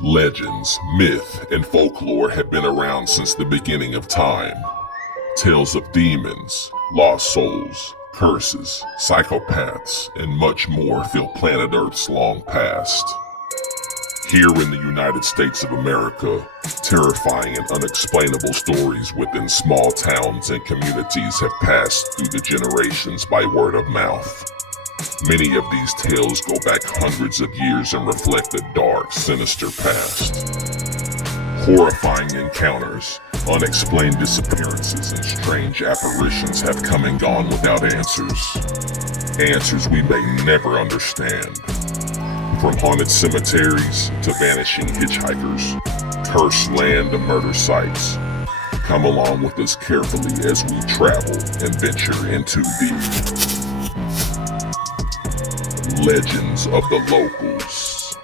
Legends, myth, and folklore have been around since the beginning of time. Tales of demons, lost souls, curses, psychopaths, and much more fill planet Earth's long past. Here in the United States of America, terrifying and unexplainable stories within small towns and communities have passed through the generations by word of mouth. Many of these tales go back hundreds of years and reflect a dark, sinister past. Horrifying encounters, unexplained disappearances, and strange apparitions have come and gone without answers. Answers we may never understand. From haunted cemeteries to vanishing hitchhikers, cursed land to murder sites. Come along with us carefully as we travel and venture into the legends of the locals.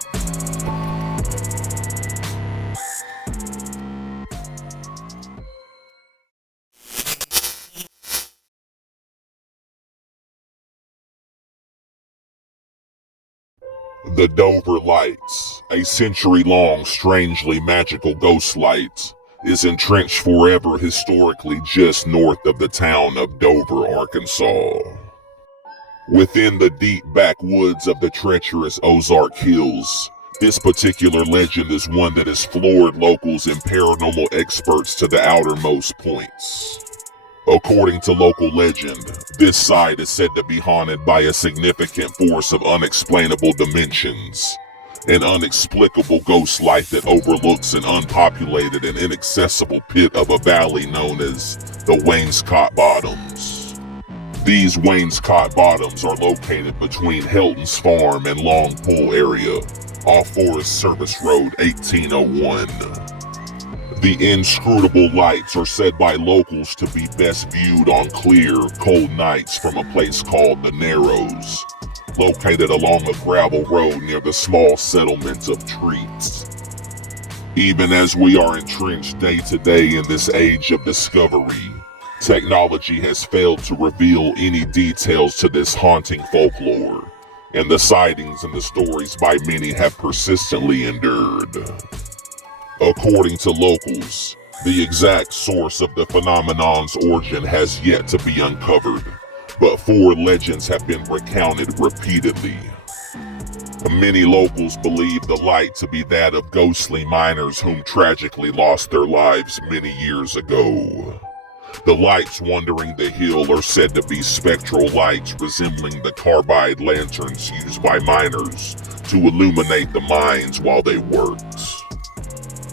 The Dover Lights, a century-long, strangely magical ghost light, is entrenched forever historically just north of the town of Dover, Arkansas. Within the deep backwoods of the treacherous Ozark Hills, this particular legend is one that has floored locals and paranormal experts to the outermost points. According to local legend, this site is said to be haunted by a significant force of unexplainable dimensions, an unexplicable ghost light that overlooks an unpopulated and inaccessible pit of a valley known as the Wainscot Bottoms. These Wainscot Bottoms are located between Helton's Farm and Long Pole area, off Forest Service Road 1801. The inscrutable lights are said by locals to be best viewed on clear, cold nights from a place called the Narrows, located along a gravel road near the small settlement of Treats. Even as we are entrenched day to day in this age of discovery, technology has failed to reveal any details to this haunting folklore, and the sightings and the stories by many have persistently endured. According to locals, the exact source of the phenomenon's origin has yet to be uncovered, but 4 legends have been recounted repeatedly. Many locals believe the light to be that of ghostly miners whom tragically lost their lives many years ago. The lights wandering the hill are said to be spectral lights resembling the carbide lanterns used by miners to illuminate the mines while they worked.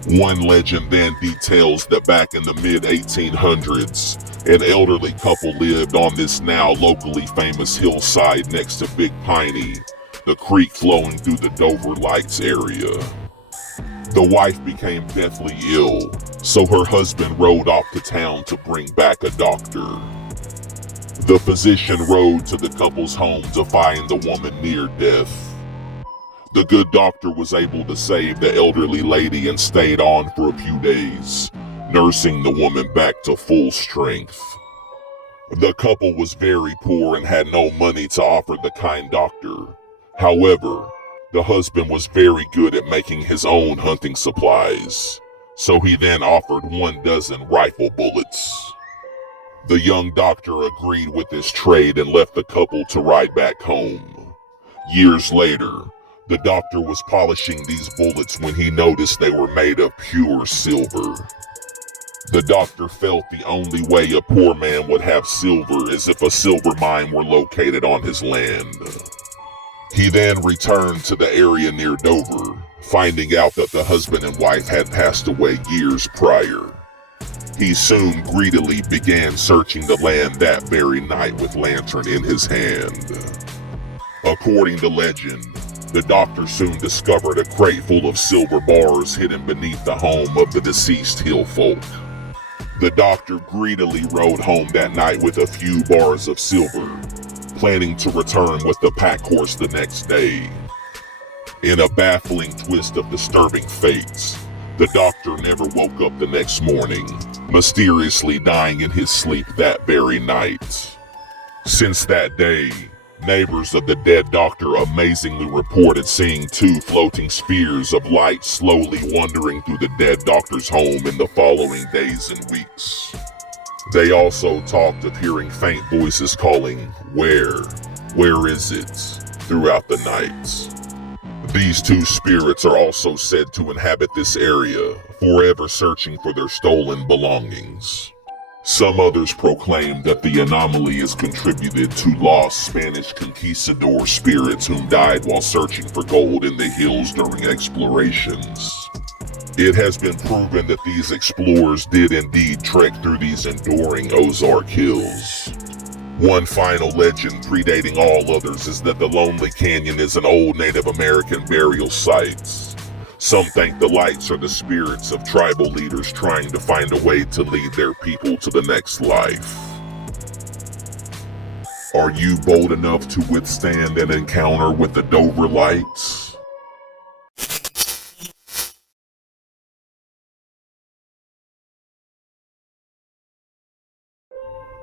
One legend then details that back in the mid-1800s, an elderly couple lived on this now locally famous hillside next to Big Piney, the creek flowing through the Dover Lights area. The wife became deathly ill, so her husband rode off to town to bring back a doctor. The physician rode to the couple's home to find the woman near death. The good doctor was able to save the elderly lady and stayed on for a few days, nursing the woman back to full strength. The couple was very poor and had no money to offer the kind doctor. However, the husband was very good at making his own hunting supplies, so he then offered 12 rifle bullets. The young doctor agreed with this trade and left the couple to ride back home. Years later, the doctor was polishing these bullets when he noticed they were made of pure silver. The doctor felt the only way a poor man would have silver is if a silver mine were located on his land. He then returned to the area near Dover, finding out that the husband and wife had passed away years prior. He soon greedily began searching the land that very night with lantern in his hand. According to legend, the doctor soon discovered a crate full of silver bars hidden beneath the home of the deceased hill folk. The doctor greedily rode home that night with a few bars of silver, planning to return with the pack horse the next day. In a baffling twist of disturbing fates, the doctor never woke up the next morning, mysteriously dying in his sleep that very night. Since that day, Neighbors of the dead doctor amazingly reported seeing two floating spheres of light slowly wandering through the dead doctor's home in the following days and weeks. They also talked of hearing faint voices calling, where is it, throughout the night. These two spirits are also said to inhabit this area, forever searching for their stolen belongings. Some others proclaim that the anomaly is contributed to lost Spanish conquistador spirits whom died while searching for gold in the hills during explorations. It has been proven that these explorers did indeed trek through these enduring Ozark hills. One final legend predating all others is that the Lonely Canyon is an old Native American burial site. Some think the lights are the spirits of tribal leaders trying to find a way to lead their people to the next life. Are you bold enough to withstand an encounter with the Dover Lights?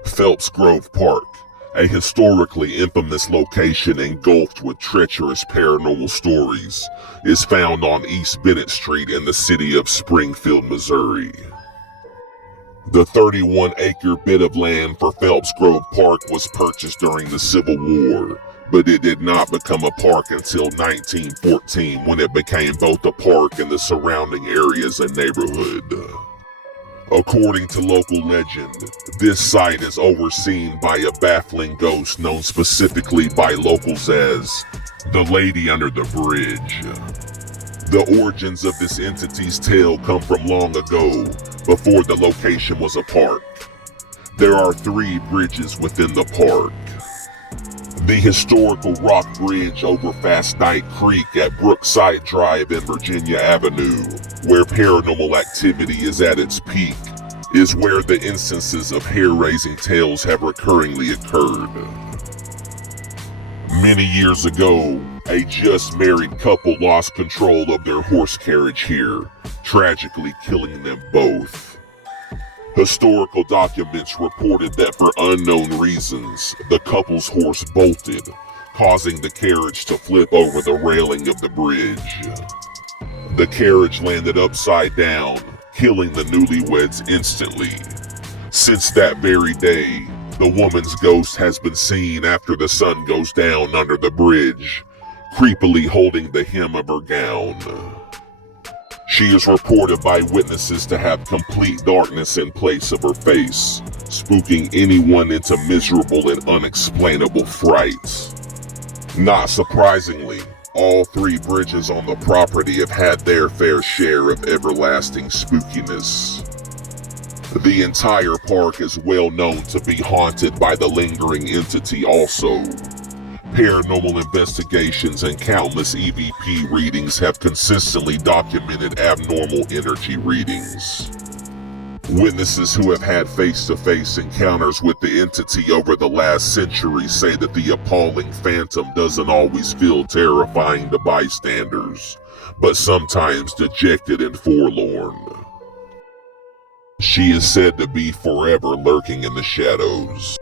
Phelps Grove Park, a historically infamous location engulfed with treacherous paranormal stories, is found on East Bennett Street in the city of Springfield, Missouri. The 31-acre bit of land for Phelps Grove Park was purchased during the Civil War, but it did not become a park until 1914 when it became both a park and the surrounding areas a neighborhood. According to local legend, this site is overseen by a baffling ghost known specifically by locals as the Lady Under the Bridge. The origins of this entity's tale come from long ago, before the location was a park. There are 3 bridges within the park. The historical rock bridge over Fast Night Creek at Brookside Drive and Virginia Avenue, where paranormal activity is at its peak, is where the instances of hair-raising tales have recurringly occurred. Many years ago, a just married couple lost control of their horse carriage here, tragically killing them both. Historical documents reported that for unknown reasons, the couple's horse bolted, causing the carriage to flip over the railing of the bridge. The carriage landed upside down, killing the newlyweds instantly. Since that very day, the woman's ghost has been seen after the sun goes down under the bridge, creepily holding the hem of her gown. She is reported by witnesses to have complete darkness in place of her face, spooking anyone into miserable and unexplainable fright. Not surprisingly, all 3 bridges on the property have had their fair share of everlasting spookiness. The entire park is well known to be haunted by the lingering entity also. Paranormal investigations and countless EVP readings have consistently documented abnormal energy readings. Witnesses who have had face-to-face encounters with the entity over the last century say that the appalling phantom doesn't always feel terrifying to bystanders, but sometimes dejected and forlorn. She is said to be forever lurking in the shadows.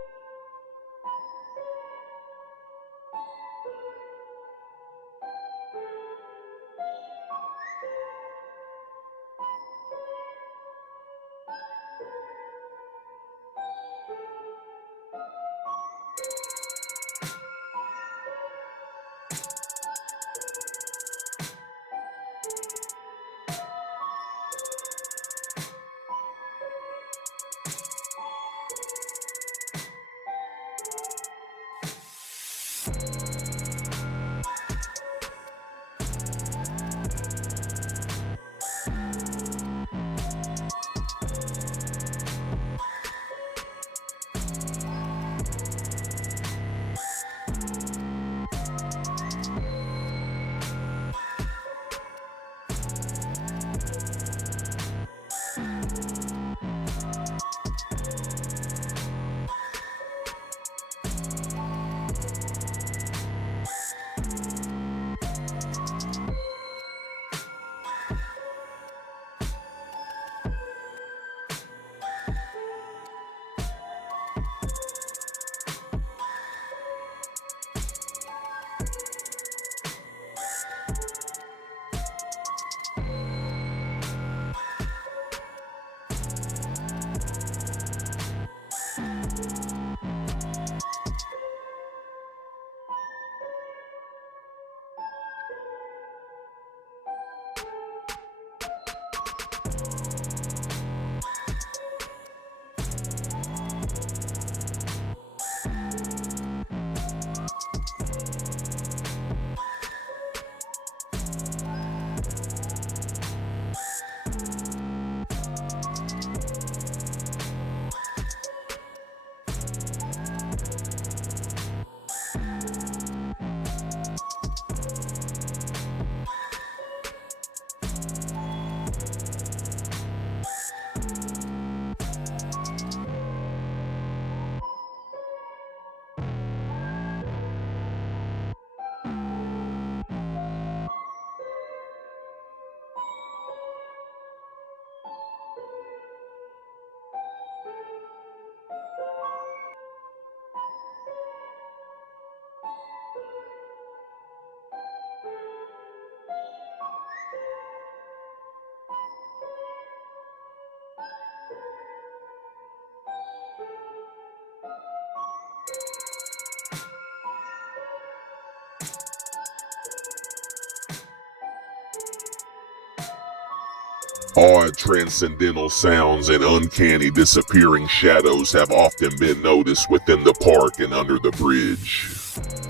Odd transcendental sounds and uncanny disappearing shadows have often been noticed within the park and under the bridge,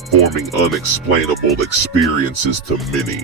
forming unexplainable experiences to many.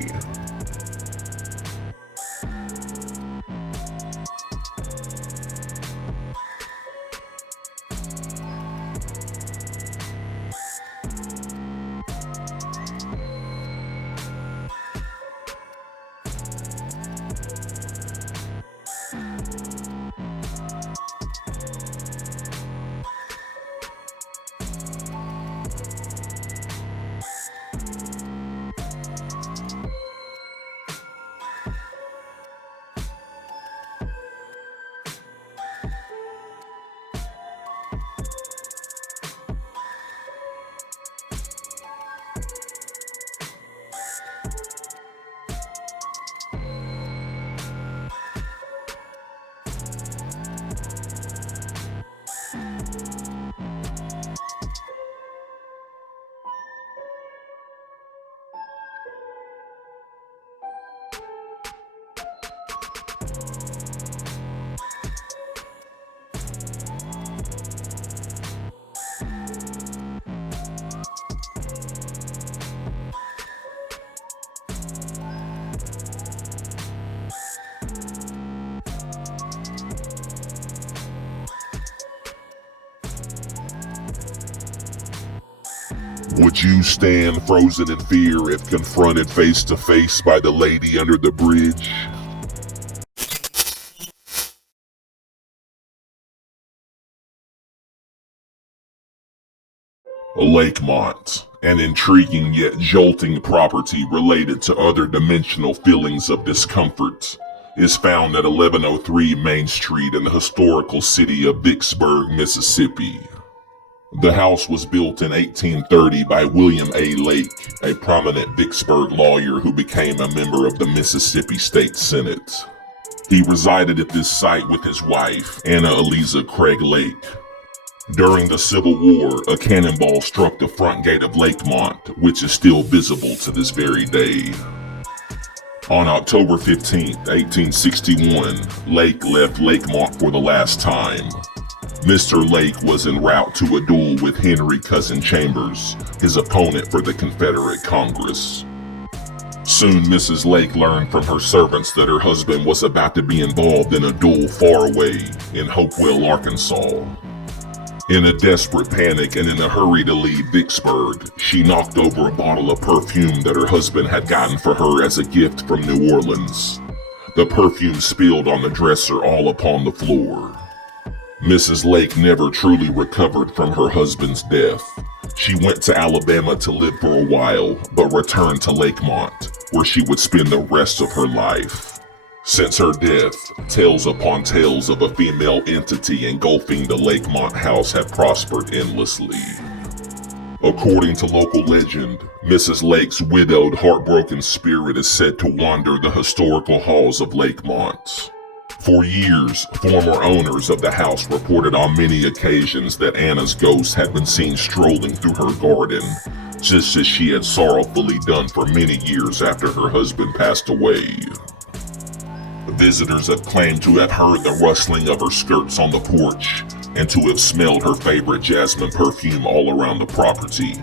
Would you stand frozen in fear if confronted face to face by the lady under the bridge? LAKEMONT, an intriguing yet jolting property related to other dimensional feelings of discomfort, is found at 1103 Main Street in the historical city of Vicksburg, Mississippi. The house was built in 1830 by William A. Lake, a prominent Vicksburg lawyer who became a member of the Mississippi State Senate. He resided at this site with his wife, Anna Eliza Craig Lake. During the Civil War, a cannonball struck the front gate of LAKEMONT, which is still visible to this very day. On October 15, 1861, Lake left LAKEMONT for the last time. Mr. Lake was en route to a duel with Henry Cousin Chambers, his opponent for the Confederate Congress. Soon Mrs. Lake learned from her servants that her husband was about to be involved in a duel far away in Hopewell, Arkansas. In a desperate panic and in a hurry to leave Vicksburg, she knocked over a bottle of perfume that her husband had gotten for her as a gift from New Orleans. The perfume spilled on the dresser all upon the floor. Mrs. Lake never truly recovered from her husband's death. She went to Alabama to live for a while, but returned to LAKEMONT, where she would spend the rest of her life. Since her death, tales upon tales of a female entity engulfing the LAKEMONT house have prospered endlessly. According to local legend, Mrs. Lake's widowed, heartbroken spirit is said to wander the historical halls of LAKEMONT. For years, former owners of the house reported on many occasions that Anna's ghost had been seen strolling through her garden, just as she had sorrowfully done for many years after her husband passed away. Visitors have claimed to have heard the rustling of her skirts on the porch and to have smelled her favorite jasmine perfume all around the property.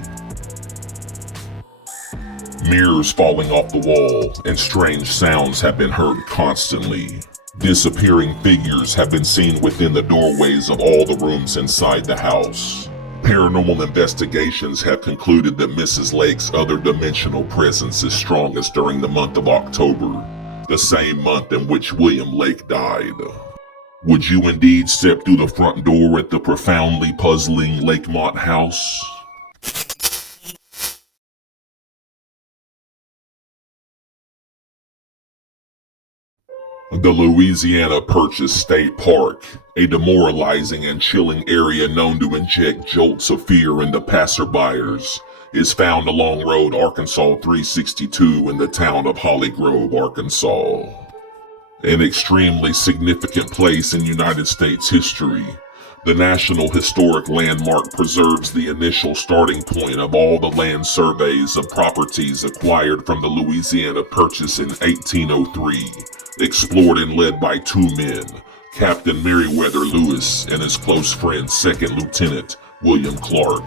Mirrors falling off the wall and strange sounds have been heard constantly. Disappearing figures have been seen within the doorways of all the rooms inside the house. Paranormal investigations have concluded that Mrs. Lake's other dimensional presence is strongest during the month of October, the same month in which William Lake died. Would you indeed step through the front door at the profoundly puzzling LAKEMONT house? The Louisiana Purchase State Park, a demoralizing and chilling area known to inject jolts of fear into passerbyers, is found along Road Arkansas 362 in the town of Holly Grove, Arkansas. An extremely significant place in United States history, the National Historic Landmark preserves the initial starting point of all the land surveys of properties acquired from the Louisiana Purchase in 1803, explored and led by two men, Captain Meriwether Lewis and his close friend Second Lieutenant William Clark.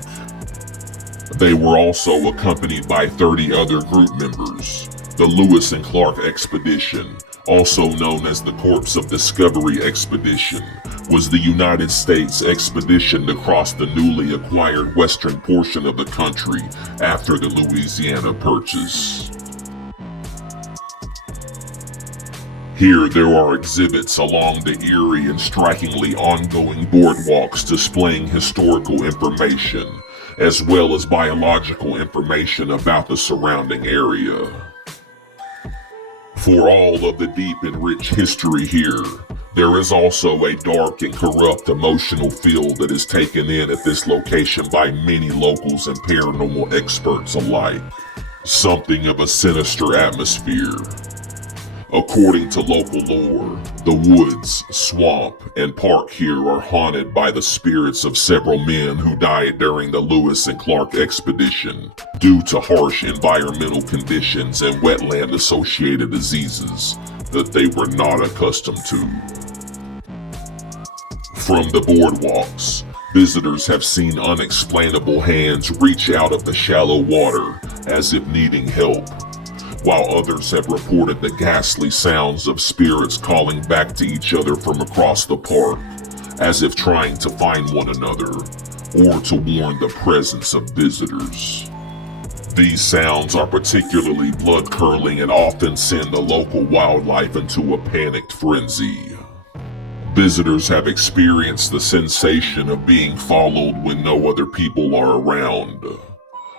They were also accompanied by 30 other group members. The Lewis and Clark Expedition, also known as the Corps of Discovery Expedition, was the United States expedition to cross the newly acquired western portion of the country after the Louisiana Purchase. Here there are exhibits along the eerie and strikingly ongoing boardwalks displaying historical information, as well as biological information about the surrounding area. For all of the deep and rich history here, there is also a dark and corrupt emotional feel that is taken in at this location by many locals and paranormal experts alike. Something of a sinister atmosphere. According to local lore, the woods, swamp, and park here are haunted by the spirits of several men who died during the Lewis and Clark expedition due to harsh environmental conditions and wetland-associated diseases that they were not accustomed to. From the boardwalks, visitors have seen unexplainable hands reach out of the shallow water as if needing help, while others have reported the ghastly sounds of spirits calling back to each other from across the park, as if trying to find one another, or to warn the presence of visitors. These sounds are particularly blood-curdling and often send the local wildlife into a panicked frenzy. Visitors have experienced the sensation of being followed when no other people are around.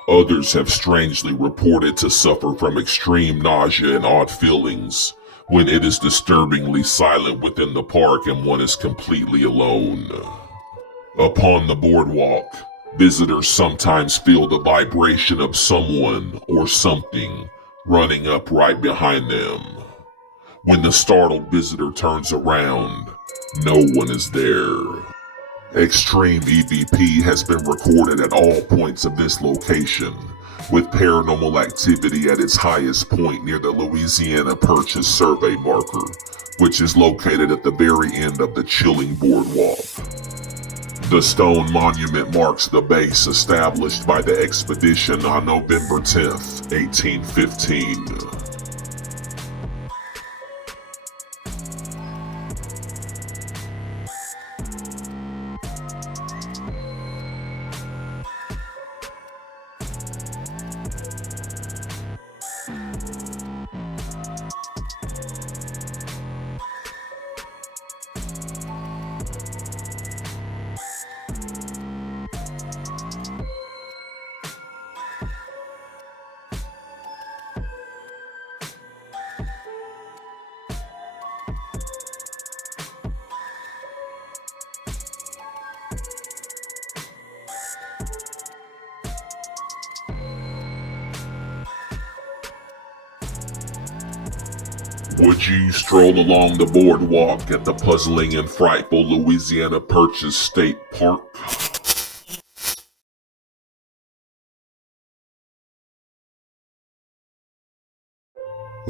Others have strangely reported to suffer from extreme nausea and odd feelings when it is disturbingly silent within the park and one is completely alone. Upon the boardwalk, visitors sometimes feel the vibration of someone or something running up right behind them. When the startled visitor turns around, no one is there. Extreme EVP has been recorded at all points of this location, with paranormal activity at its highest point near the Louisiana Purchase survey marker, which is located at the very end of the chilling boardwalk. The stone monument marks the base established by the expedition on November 10th, 1815. Would you stroll along the boardwalk at the puzzling and frightful Louisiana Purchase State Park?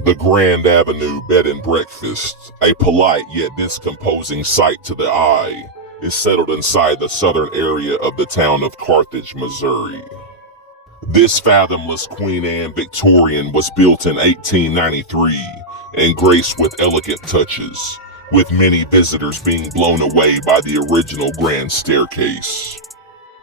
The Grand Avenue Bed and Breakfast, a polite yet discomposing sight to the eye, is settled inside the southern area of the town of Carthage, Missouri. This fathomless Queen Anne Victorian was built in 1893 and graced with elegant touches, with many visitors being blown away by the original grand staircase.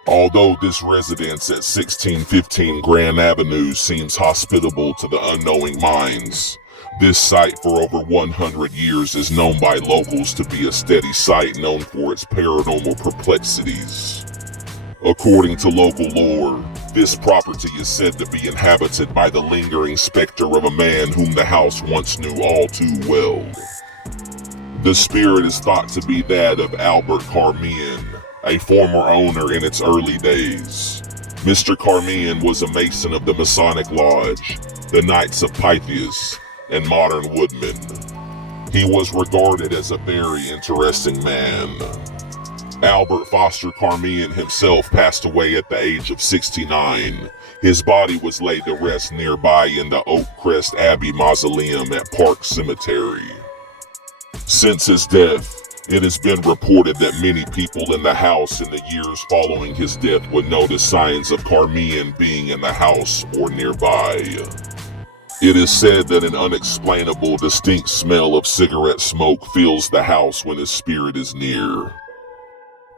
Although this residence at 1615 Grand Avenue seems hospitable to the unknowing minds, this site for over 100 years is known by locals to be a steady site known for its paranormal perplexities. According to local lore, this property is said to be inhabited by the lingering specter of a man whom the house once knew all too well. The spirit is thought to be that of Albert Carmian, a former owner in its early days. Mr. Carmian was a Mason of the Masonic Lodge, the Knights of Pythias, and modern woodman. He was regarded as a very interesting man. Albert Foster Carmian himself passed away at the age of 69. His body was laid to rest nearby in the Oak Crest Abbey Mausoleum at Park Cemetery. Since his death, it has been reported that many people in the house in the years following his death would notice signs of Carmian being in the house or nearby. It is said that an unexplainable, distinct smell of cigarette smoke fills the house when his spirit is near.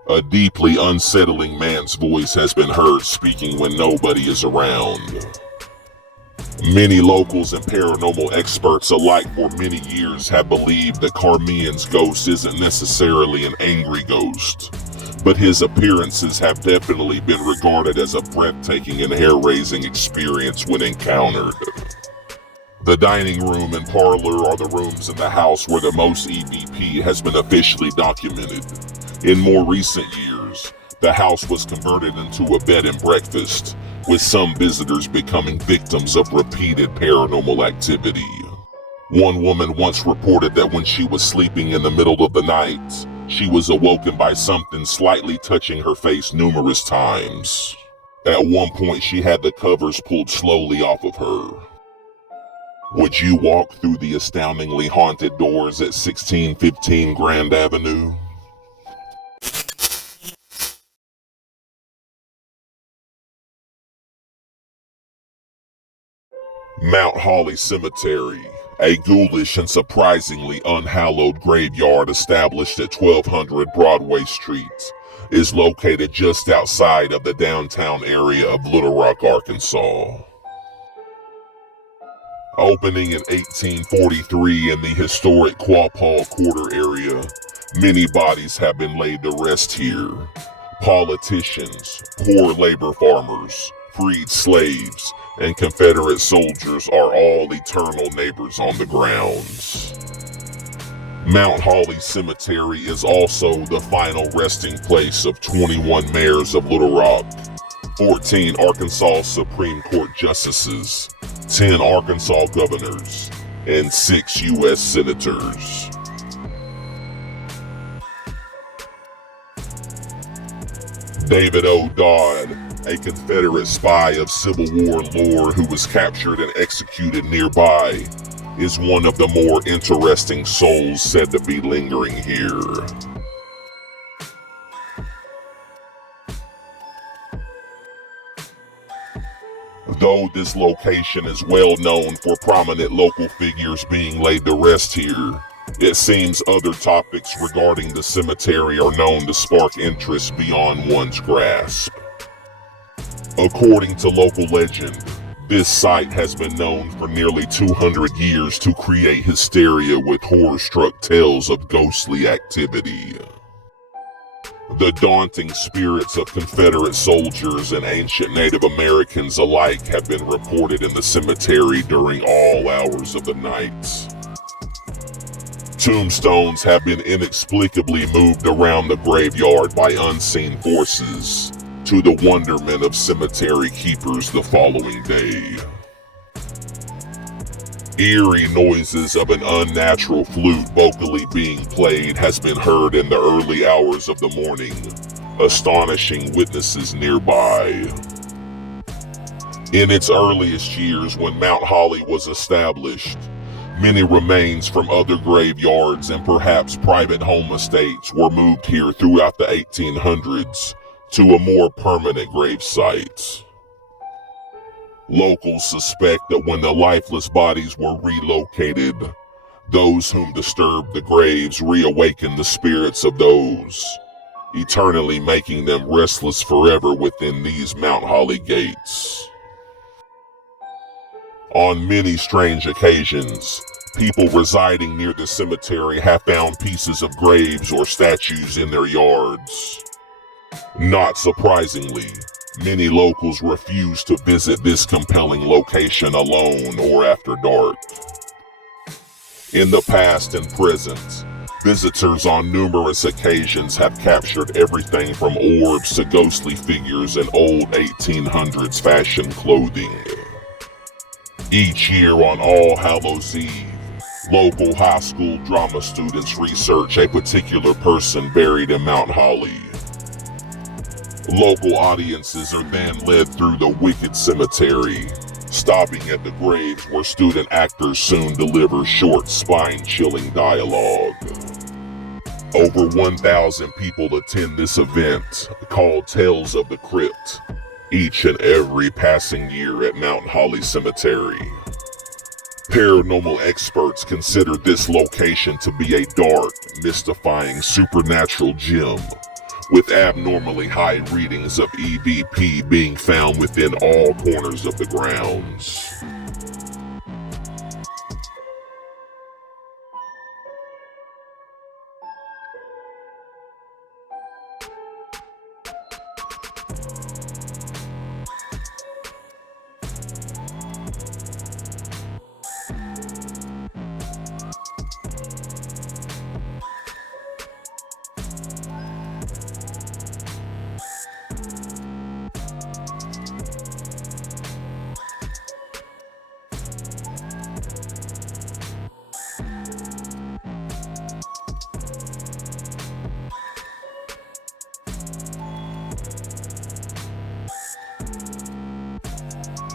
A deeply unsettling man's voice has been heard speaking when nobody is around. Many locals and paranormal experts alike for many years have believed that Carmian's ghost isn't necessarily an angry ghost, but his appearances have definitely been regarded as a breathtaking and hair-raising experience when encountered. The dining room and parlor are the rooms in the house where the most EVP has been officially documented. In more recent years, the house was converted into a bed and breakfast, with some visitors becoming victims of repeated paranormal activity. One woman once reported that when she was sleeping in the middle of the night, she was awoken by something slightly touching her face numerous times. At one point, she had the covers pulled slowly off of her. Would you walk through the astoundingly haunted doors at 1615 Grand Avenue? Mount Holly Cemetery, a ghoulish and surprisingly unhallowed graveyard established at 1200 Broadway Street, is located just outside of the downtown area of Little Rock, Arkansas. Opening in 1843 in the historic Quapaw Quarter area, many bodies have been laid to rest here. Politicians, poor labor farmers, freed slaves, and Confederate soldiers are all eternal neighbors on the grounds. Mount Holly Cemetery is also the final resting place of 21 mayors of Little Rock, 14 Arkansas Supreme Court justices, 10 Arkansas governors, and 6 U.S. senators. David O. Dodd, a Confederate spy of Civil War lore who was captured and executed nearby, is one of the more interesting souls said to be lingering here. Though this location is well known for prominent local figures being laid to rest here, it seems other topics regarding the cemetery are known to spark interest beyond one's grasp. According to local legend, this site has been known for nearly 200 years to create hysteria with horror-struck tales of ghostly activity. The daunting spirits of Confederate soldiers and ancient Native Americans alike have been reported in the cemetery during all hours of the night. Tombstones have been inexplicably moved around the graveyard by unseen forces, to the wonderment of cemetery keepers the following day. Eerie noises of an unnatural flute vocally being played has been heard in the early hours of the morning, astonishing witnesses nearby. In its earliest years when Mount Holly was established, many remains from other graveyards and perhaps private home estates were moved here throughout the 1800s to a more permanent grave site. Locals suspect that when the lifeless bodies were relocated, those whom disturbed the graves reawakened the spirits of those, eternally making them restless forever within these Mount Holly gates. On many strange occasions, people residing near the cemetery have found pieces of graves or statues in their yards. Not surprisingly, many locals refuse to visit this compelling location alone or after dark. In the past and present, visitors on numerous occasions have captured everything from orbs to ghostly figures in old 1800s fashion clothing. Each year on All Hallows Eve, local high school drama students research a particular person buried in Mount Holly. Local audiences are then led through the wicked cemetery, stopping at the graves where student actors soon deliver short, spine-chilling dialogue. Over 1,000 people attend this event, called Tales of the Crypt, each and every passing year at Mount Holly Cemetery. Paranormal experts consider this location to be a dark, mystifying supernatural gem, with abnormally high readings of EVP being found within all corners of the grounds.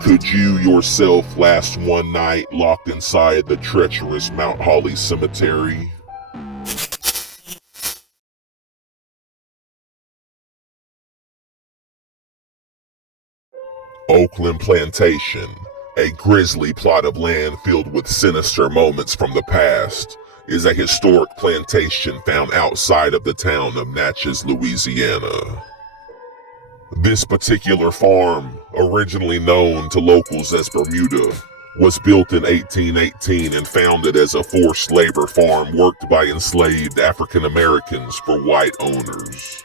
Could you yourself last one night locked inside the treacherous Mount Holly Cemetery? Oakland Plantation, a grisly plot of land filled with sinister moments from the past, is a historic plantation found outside of the town of Natchez, Louisiana. This particular farm, originally known to locals as Bermuda, was built in 1818 and founded as a forced labor farm worked by enslaved African Americans for white owners.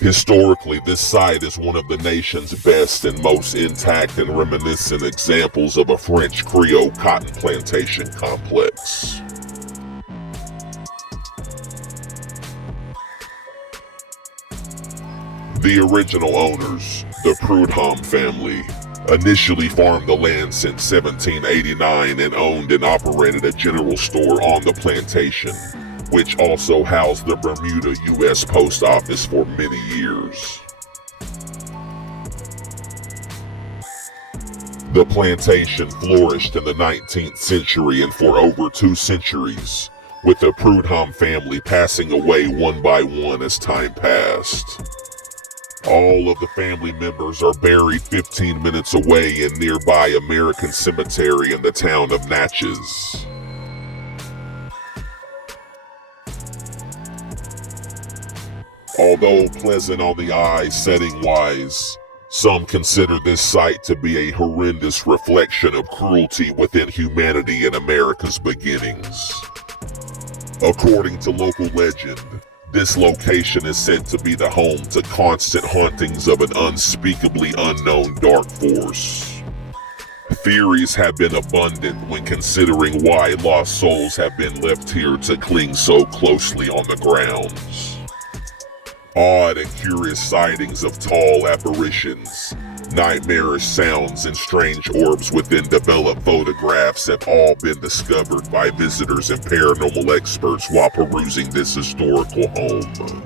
Historically, this site is one of the nation's best and most intact and reminiscent examples of a French Creole cotton plantation complex. The original owners, the Prudhomme family, initially farmed the land since 1789 and owned and operated a general store on the plantation, which also housed the Bermuda U.S. Post Office for many years. The plantation flourished in the 19th century and for over 2 centuries, with the Prudhomme family passing away one by one as time passed. All of the family members are buried 15 minutes away in nearby American Cemetery in the town of Natchez. Although pleasant on the eye setting-wise, some consider this site to be a horrendous reflection of cruelty within humanity in America's beginnings. According to local legend, this location is said to be the home to constant hauntings of an unspeakably unknown dark force. Theories have been abundant when considering why lost souls have been left here to cling so closely on the grounds. Odd and curious sightings of tall apparitions, nightmarish sounds, and strange orbs within developed photographs have all been discovered by visitors and paranormal experts while perusing this historical home.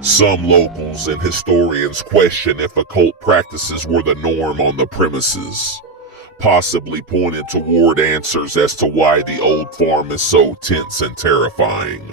Some locals and historians question if occult practices were the norm on the premises, possibly pointed toward answers as to why the old farm is so tense and terrifying.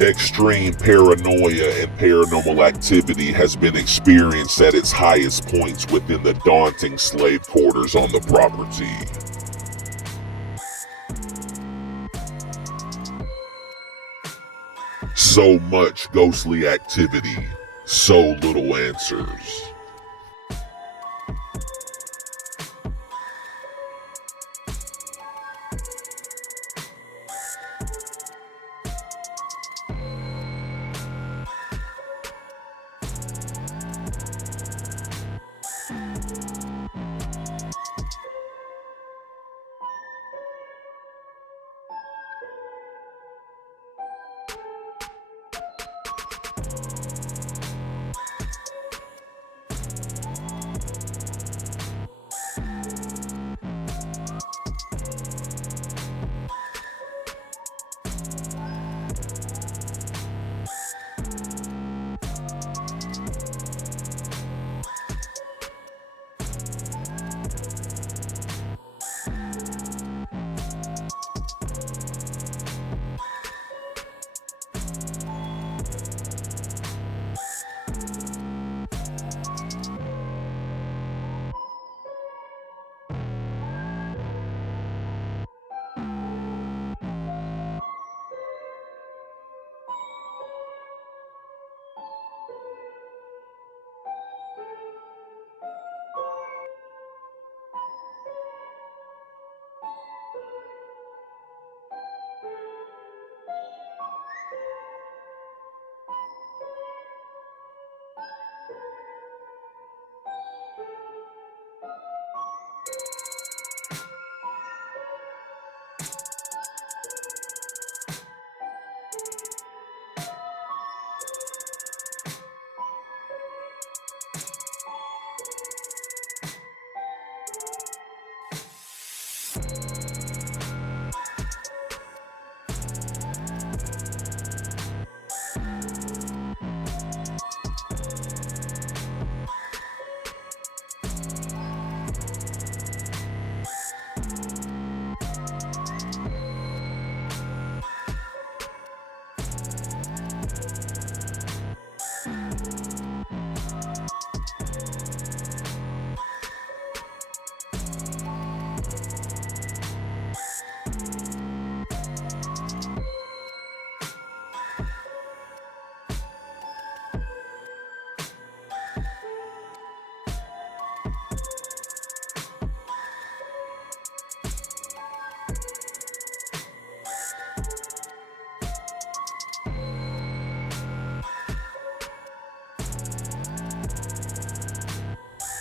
Extreme paranoia and paranormal activity has been experienced at its highest points within the daunting slave quarters on the property. So much ghostly activity, so little answers.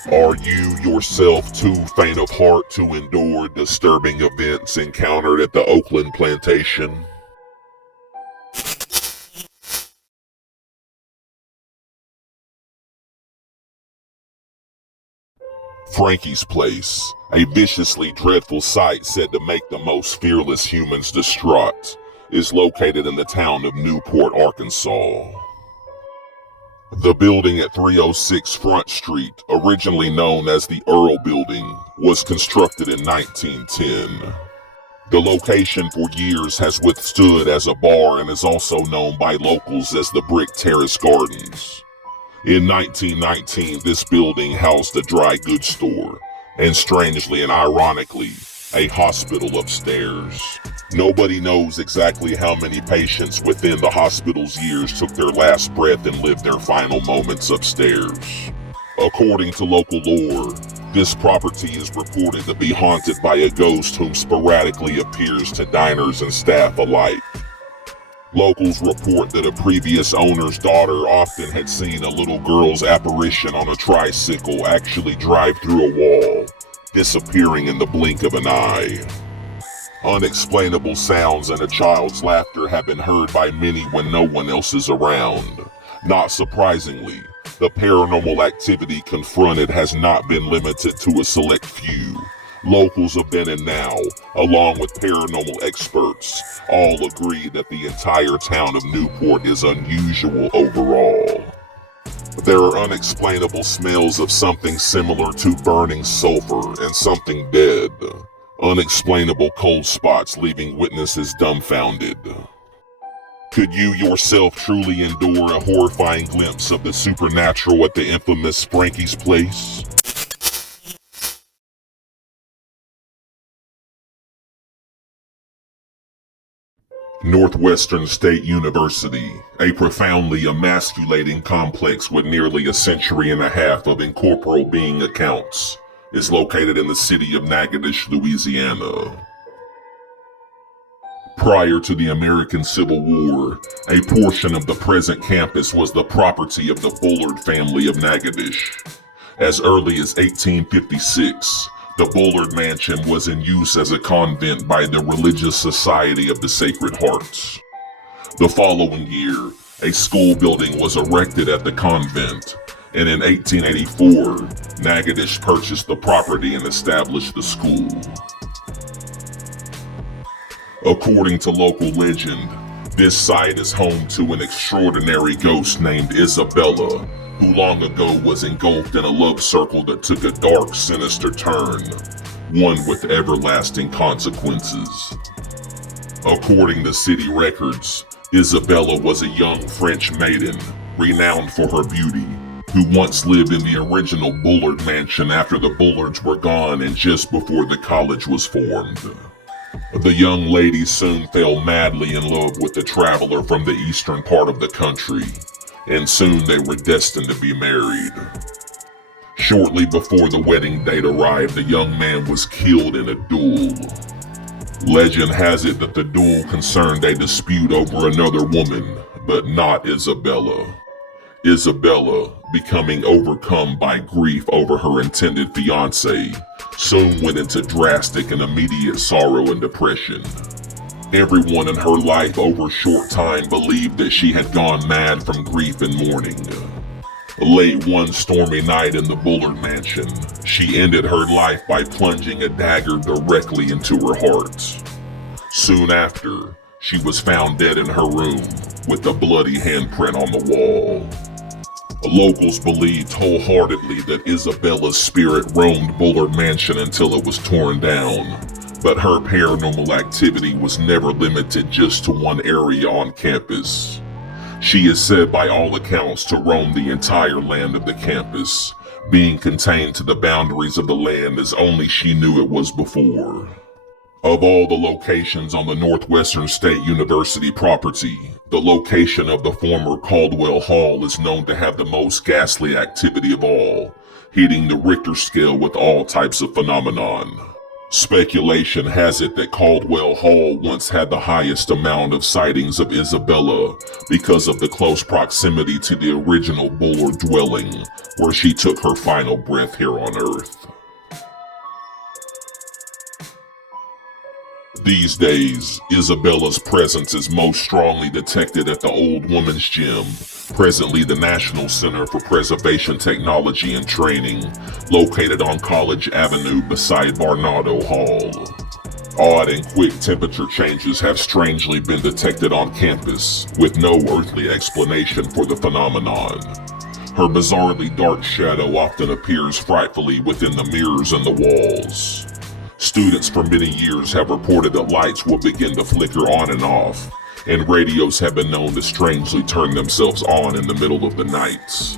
Are you yourself too faint of heart to endure disturbing events encountered at the OAKLAND plantation? Frankie's place, a viciously dreadful sight said to make the most fearless humans distraught, is located in the town of Newport, Arkansas. The building at 306 Front Street, originally known as the Earl Building, was constructed in 1910. The location for years has withstood as a bar and is also known by locals as the Brick Terrace Gardens. In 1919, this building housed a dry goods store, and strangely and ironically, a hospital upstairs. Nobody knows exactly how many patients within the hospital's years took their last breath and lived their final moments upstairs. According to local lore, this property is reported to be haunted by a ghost whom sporadically appears to diners and staff alike. Locals report that a previous owner's daughter often had seen a little girl's apparition on a tricycle actually drive through a wall, disappearing in the blink of an eye. Unexplainable sounds and a child's laughter have been heard by many when no one else is around. Not surprisingly, the paranormal activity confronted has not been limited to a select few. Locals of then and now, along with paranormal experts, all agree that the entire town of Newport is unusual overall. There are unexplainable smells of something similar to burning sulfur and something dead. Unexplainable cold spots leaving witnesses dumbfounded. Could you yourself truly endure a horrifying glimpse of the supernatural at the infamous Frankie's place? Northwestern State University, a profoundly emasculating complex with nearly a century and a half of incorporeal being accounts, is located in the city of Natchez, Louisiana. Prior to the American Civil War, a portion of the present campus was the property of the Bullard family of Natchez. As early as 1856, the Bullard Mansion was in use as a convent by the Religious Society of the Sacred Hearts. The following year, a school building was erected at the convent, and in 1884, Natchez purchased the property and established the school. According to local legend, this site is home to an extraordinary ghost named Isabella, who long ago was engulfed in a love circle that took a dark, sinister turn, one with everlasting consequences. According to city records, Isabella was a young French maiden, renowned for her beauty, who once lived in the original Bullard Mansion after the Bullards were gone and just before the college was formed. The young lady soon fell madly in love with the traveler from the eastern part of the country, and soon they were destined to be married. Shortly before the wedding date arrived, the young man was killed in a duel. Legend has it that the duel concerned a dispute over another woman, but not Isabella. Isabella, becoming overcome by grief over her intended fiancé, soon went into drastic and immediate sorrow and depression. Everyone in her life over a short time believed that she had gone mad from grief and mourning. Late one stormy night in the Bullard Mansion, she ended her life by plunging a dagger directly into her heart. Soon after, she was found dead in her room, with a bloody handprint on the wall. Locals believed wholeheartedly that Isabella's spirit roamed Bullard Mansion until it was torn down, but her paranormal activity was never limited just to one area on campus. She is said by all accounts to roam the entire land of the campus, being contained to the boundaries of the land as only she knew it was before. Of all the locations on the Northwestern State University property, the location of the former Caldwell Hall is known to have the most ghastly activity of all, hitting the Richter scale with all types of phenomenon. Speculation has it that Caldwell Hall once had the highest amount of sightings of Isabella because of the close proximity to the original Bullard dwelling, where she took her final breath here on Earth. These days, Isabella's presence is most strongly detected at the Old Woman's Gym, presently the National Center for Preservation Technology and Training, located on College Avenue beside Barnardo Hall. Odd and quick temperature changes have strangely been detected on campus, with no earthly explanation for the phenomenon. Her bizarrely dark shadow often appears frightfully within the mirrors and the walls. Students for many years have reported that lights will begin to flicker on and off, and radios have been known to strangely turn themselves on in the middle of the nights.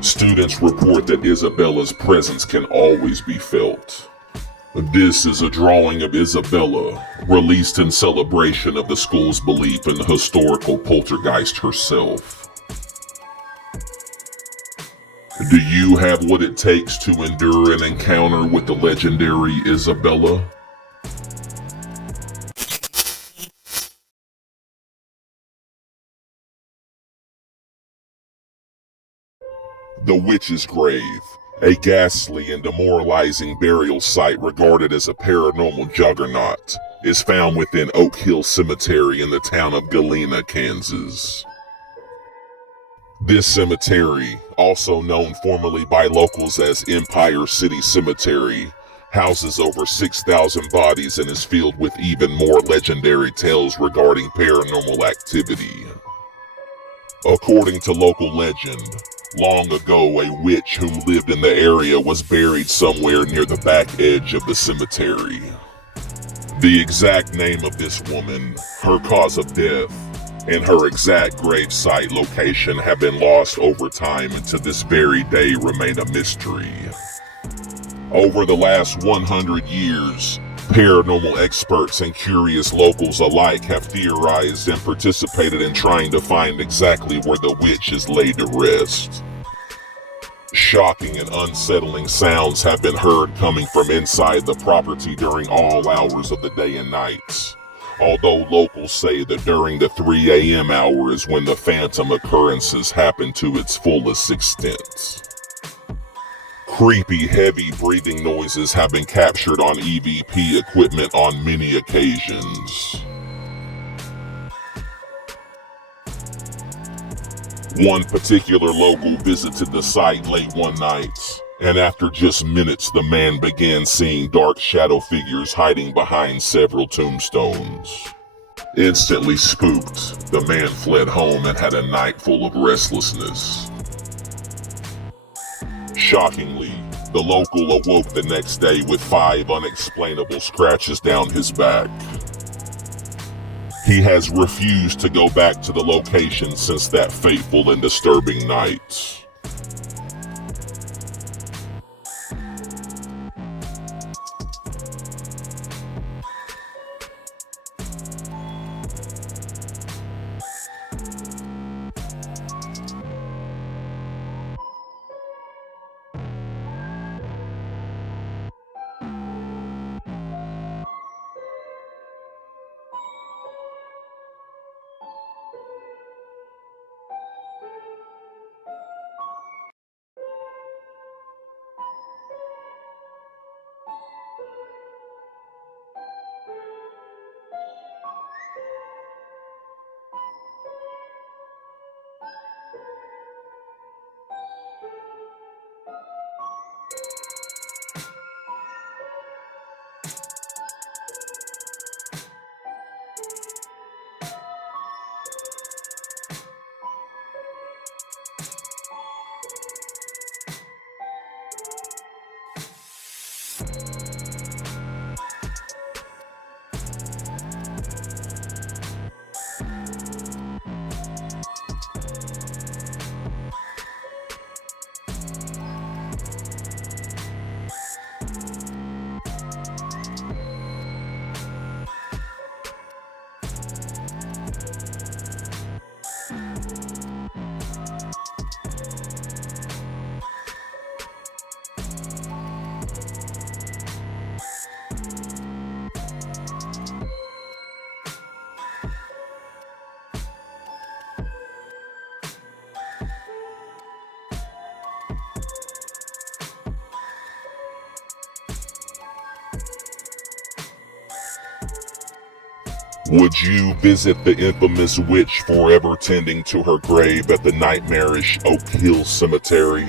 Students report that Isabella's presence can always be felt. This is a drawing of Isabella, released in celebration of the school's belief in the historical poltergeist herself. Do you have what it takes to endure an encounter with the legendary Isabella? The Witch's Grave, a ghastly and demoralizing burial site regarded as a paranormal juggernaut, is found within Oak Hill Cemetery in the town of Galena, Kansas. This cemetery, also known formerly by locals as Empire City Cemetery, houses over 6,000 bodies and is filled with even more legendary tales regarding paranormal activity. According to local legend, long ago a witch who lived in the area was buried somewhere near the back edge of the cemetery. The exact name of this woman, her cause of death, and her exact gravesite location have been lost over time and to this very day remain a mystery. Over the last 100 years, paranormal experts and curious locals alike have theorized and participated in trying to find exactly where the witch is laid to rest. Shocking and unsettling sounds have been heard coming from inside the property during all hours of the day and night. Although locals say that during the 3 a.m. hour is when the phantom occurrences happen to its fullest extent. Creepy, heavy breathing noises have been captured on EVP equipment on many occasions. One particular local visited the site late one night, and after just minutes the man began seeing dark shadow figures hiding behind several tombstones. Instantly spooked, the man fled home and had a night full of restlessness. Shockingly, the local awoke the next day with 5 unexplainable scratches down his back. He has refused to go back to the location since that fateful and disturbing night. Would you visit the infamous witch forever tending to her grave at the nightmarish Oak Hill Cemetery?